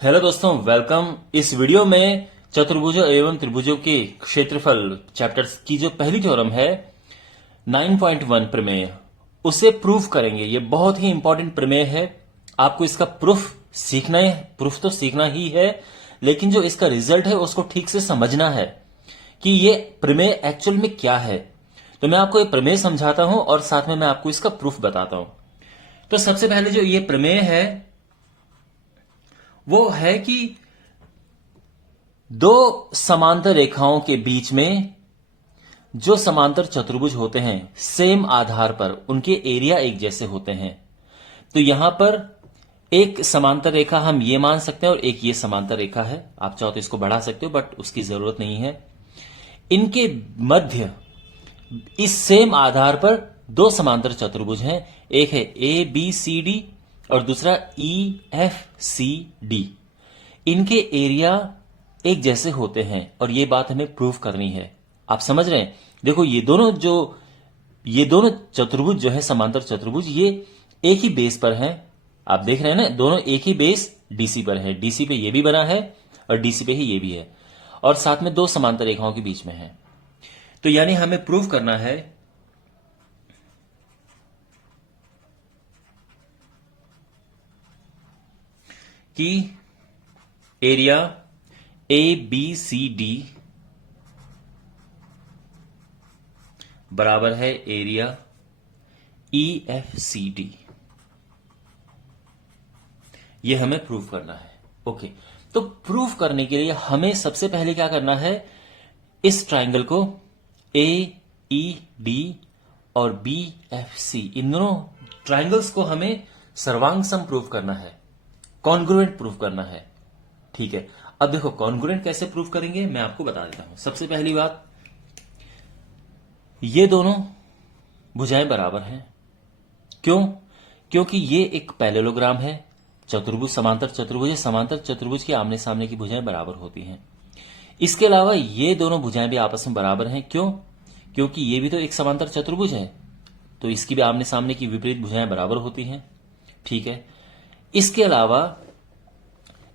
Hello दोस्तों, welcome. इस video में चतुर्भुजों एवं त्रिभुजों के क्षेत्रफल चैप्टर्स की जो पहली थ्योरम है 9.1 प्रमेय, उसे प्रूफ करेंगे। ये बहुत ही इंपॉर्टेंट प्रमेय है। आपको इसका प्रूफ सीखना है। प्रूफ तो सीखना ही है, लेकिन जो इसका रिजल्ट है उसको ठीक से समझना है कि ये प्रमेय एक्चुअल में क्या है। तो मैं आपको ये प्रमेय समझाता हूं और साथ में मैं आपको इसका प्रूफ बताता हूं। तो सबसे पहले जो ये प्रमेय है वो है कि दो समांतर रेखाओं के बीच में जो समांतर चतुर्भुज होते हैं सेम आधार पर उनके एरिया एक जैसे होते हैं। तो यहां पर एक समांतर रेखा हम ये मान सकते हैं और एक ये समांतर रेखा है। आप चाहो तो इसको बढ़ा सकते हो, बट उसकी जरूरत नहीं है। इनके मध्य इस सेम आधार पर दो समांतर चतुर्भुज हैं। एक है ए बी सी डी और दूसरा ई एफ सी डी। इनके एरिया एक जैसे होते हैं और ये बात हमें प्रूफ करनी है। आप समझ रहे हैं? देखो, ये दोनों चतुर्भुज जो है समांतर चतुर्भुज, ये एक ही बेस पर हैं। आप देख रहे हैं ना, दोनों एक ही बेस डीसी पर है। डीसी पे ये भी बना है और डीसी पे ही ये भी है, और साथ में दो समांतर रेखाओं के बीच में है। तो यानी हमें प्रूफ करना है कि area A B C D बराबर है area E F C D. ये हमें प्रूफ करना है। ओके, तो प्रूफ करने के लिए हमें सबसे पहले क्या करना है, इस ट्राइंगल को ए ई डी और बी एफ सी, इन दोनों ट्राइंगल्स को हमें सर्वांग सम प्रूफ करना है, कॉन्ग्रुएंट प्रूफ करना है। ठीक है, अब देखो कॉन्ग्रुएंट कैसे प्रूफ करेंगे मैं आपको बता देता हूं। सबसे पहली बात, ये दोनों भुजाएं बराबर हैं। क्यों? क्योंकि ये एक पैरेललोग्राम है। चतुर्भुज समांतर चतुर्भुज है। समांतर चतुर्भुज के आमने सामने की भुजाएं बराबर होती हैं। इसके अलावा ये दोनों भुजाएं भी आपस में बराबर हैं। क्यों? क्योंकि ये भी तो एक समांतर चतुर्भुज है, तो इसकी भी आमने सामने की विपरीत भुजाएं बराबर होती हैं। ठीक है, इसके अलावा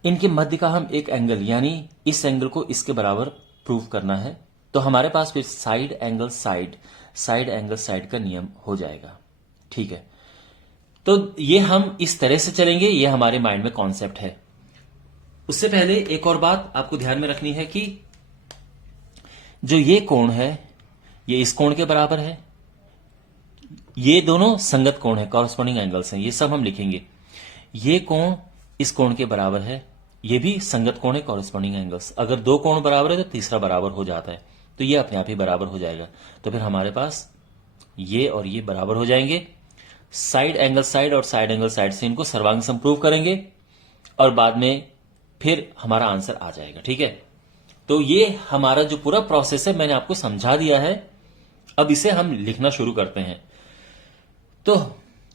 इनके मध्य का हम एक एंगल, यानी इस एंगल को इसके बराबर प्रूव करना है। तो हमारे पास फिर साइड एंगल साइड का नियम हो जाएगा। ठीक है, तो ये हम इस तरह से चलेंगे। ये हमारे माइंड में कॉन्सेप्ट है। उससे पहले एक और बात आपको ध्यान में रखनी है कि जो ये कोण है ये इस कोण के बराबर है। ये दोनों संगत कोण है, कॉरस्पॉन्डिंग एंगल्स हैं। ये सब हम लिखेंगे। ये कोण इस कोण के बराबर है, ये भी संगत कोण है, कॉरस्पॉन्डिंग एंगल्स। अगर दो कोण बराबर है तो तीसरा बराबर हो जाता है, तो ये अपने आप ही बराबर हो जाएगा। तो फिर हमारे पास ये और ये बराबर हो जाएंगे। साइड एंगल साइड और साइड एंगल साइड से इनको सर्वांग सम प्रूव करेंगे और बाद में फिर हमारा आंसर आ जाएगा। ठीक है, तो ये हमारा जो पूरा प्रोसेस है मैंने आपको समझा दिया है। अब इसे हम लिखना शुरू करते हैं। तो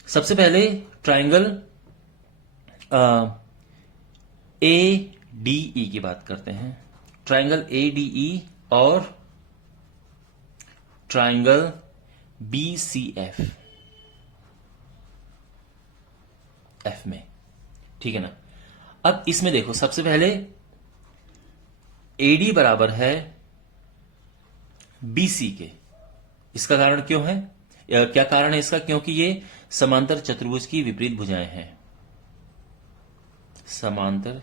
सबसे पहले ट्राइंगल ए डी ई की बात करते हैं। ट्राइंगल ए डी ई और ट्राइंगल बी सी एफ में। ठीक है ना? अब इसमें देखो, सबसे पहले एडी बराबर है बीसी के। इसका कारण क्यों है, क्या कारण है इसका? क्योंकि ये समांतर चतुर्भुज की विपरीत भुजाएं हैं। समांतर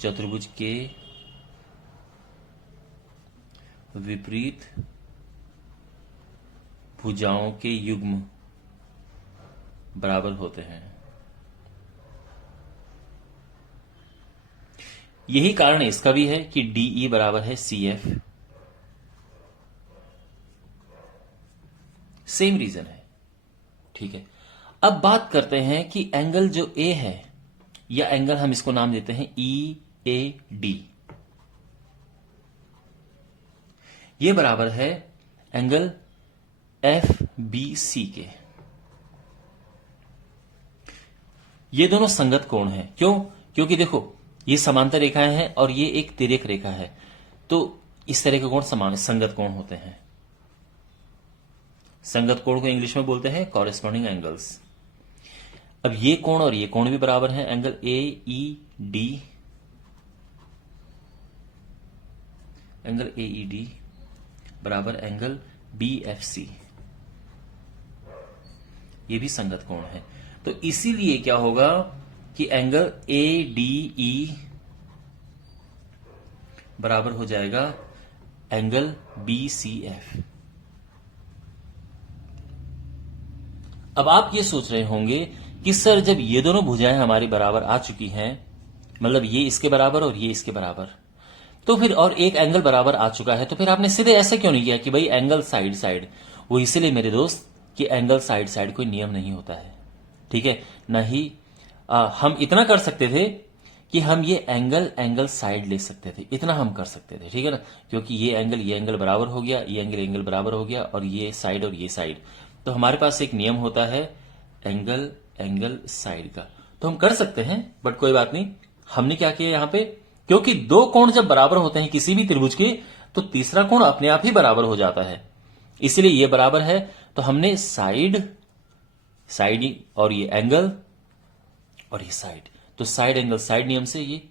चतुर्भुज के विपरीत भुजाओं के युग्म बराबर होते हैं। यही कारण इसका भी है कि डीई बराबर है सी एफ। सेम रीजन है। ठीक है, अब बात करते हैं कि एंगल जो ए है, या एंगल हम इसको नाम देते हैं ई ए डी, ये बराबर है एंगल एफ बी सी के। ये दोनों संगत कोण हैं। क्यों? क्योंकि देखो, ये समांतर रेखाएं हैं और ये एक तिर्यक रेखा है, तो इस तरह के कोण समान संगत कोण होते हैं। संगत कोण को इंग्लिश में बोलते हैं कॉरेस्पॉन्डिंग एंगल्स। अब ये कोण और ये कोण भी बराबर है, angle A E D, angle A E D बराबर एंगल बी एफ सी, ये भी संगत कोण है। तो इसीलिए क्या होगा कि एंगल ए डी ई बराबर हो जाएगा एंगल बी सी एफ। अब आप ये सोच रहे होंगे कि सर जब ये दोनों भुजाएं हमारी बराबर आ चुकी हैं, मतलब ये इसके बराबर और ये इसके बराबर, तो फिर और एक एंगल बराबर आ चुका है, तो फिर आपने सीधे ऐसे क्यों नहीं किया कि भाई एंगल साइड साइड? वो इसीलिए मेरे दोस्त कि एंगल साइड साइड कोई नियम नहीं होता है, ठीक है ना ही हम इतना कर सकते थे कि हम ये एंगल साइड ले सकते थे, इतना हम कर सकते थे, ठीक है ना, क्योंकि ये एंगल बराबर हो गया, ये एंगल बराबर हो गया, और ये साइड, तो हमारे पास एक नियम होता है एंगल साइड का, तो हम कर सकते हैं। बट कोई बात नहीं, हमने क्या किया यहां पे, क्योंकि दो कोण जब बराबर होते हैं किसी भी त्रिभुज के, तो तीसरा कोण अपने आप ही बराबर हो जाता है, इसलिए ये बराबर है, तो हमने साइड और ये एंगल और ये साइड, तो साइड एंगल साइड नियम से ये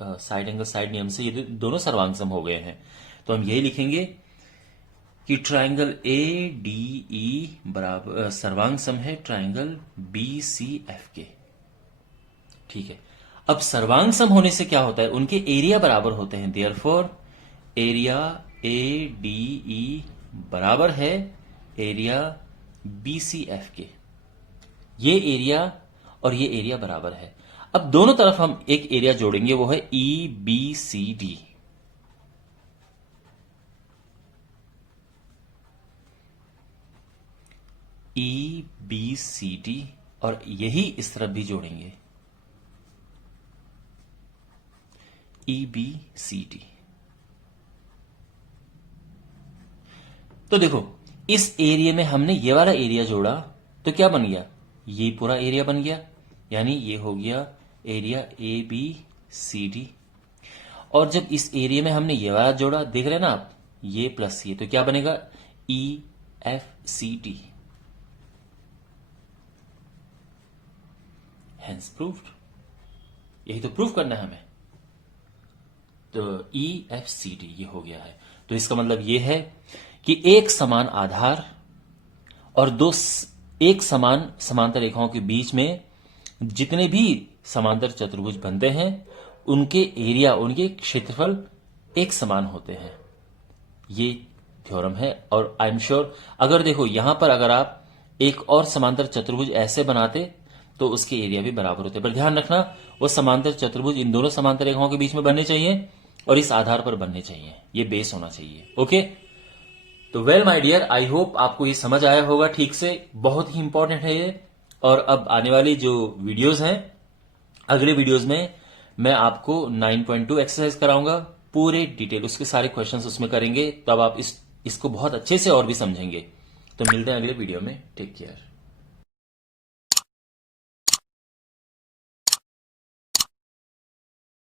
साइड एंगल साइड नियम से ये दोनों सर्वांग सम हो गए हैं। तो हम यही लिखेंगे कि ट्राइंगल ए डी ई बराबर सर्वांग सम है ट्राइंगल बी सी एफ के, ठीक है। अब सर्वांग सम होने से क्या होता है, उनके एरिया बराबर होते हैं, therefore area A D E बराबर है एरिया बी सी एफ के। ये एरिया और ये एरिया बराबर है। अब दोनों तरफ हम एक एरिया जोड़ेंगे, वो है E B C D. E B C D, और यही इस तरफ भी जोड़ेंगे ई बी सी डी। तो देखो इस एरिया में हमने ये वाला एरिया जोड़ा, तो क्या बन गया, ये पूरा एरिया बन गया, यानी ये हो गया area A B C D. और जब इस एरिया में हमने ये वाला जोड़ा, देख रहे हैं ना आप, ये प्लस ये, तो क्या बनेगा E F C D. Hence proved, यही तो प्रूव करना है हमें। तो ई एफ सी डी ये हो गया है। तो इसका मतलब ये है कि एक समान आधार और दो एक समान समांतर रेखाओं के बीच में जितने भी समांतर चतुर्भुज बनते हैं, उनके एरिया, उनके क्षेत्रफल एक समान होते हैं। ये थ्योरम है। और आई एम श्योर अगर देखो यहां पर अगर आप एक और समांतर चतुर्भुज ऐसे बनाते तो उसके एरिया भी बराबर होते, पर ध्यान रखना वो समांतर चतुर्भुज इन दोनों समांतर रेखाओं के बीच में बनने चाहिए और इस आधार पर बनने चाहिए, ये बेस होना चाहिए। ओके, तो well my dear, I hope आपको ये समझ आया होगा ठीक से, बहुत ही इंपॉर्टेंट है ये। और अब आने वाली जो वीडियोस हैं, अगले वीडियोस में मैं आपको 9.2 एक्सरसाइज कराऊंगा, पूरे डिटेल उसके सारे क्वेश्चंस उसमें करेंगे, तब आप इसको बहुत अच्छे से और भी समझेंगे। तो मिलते हैं अगले वीडियो में, टेक केयर।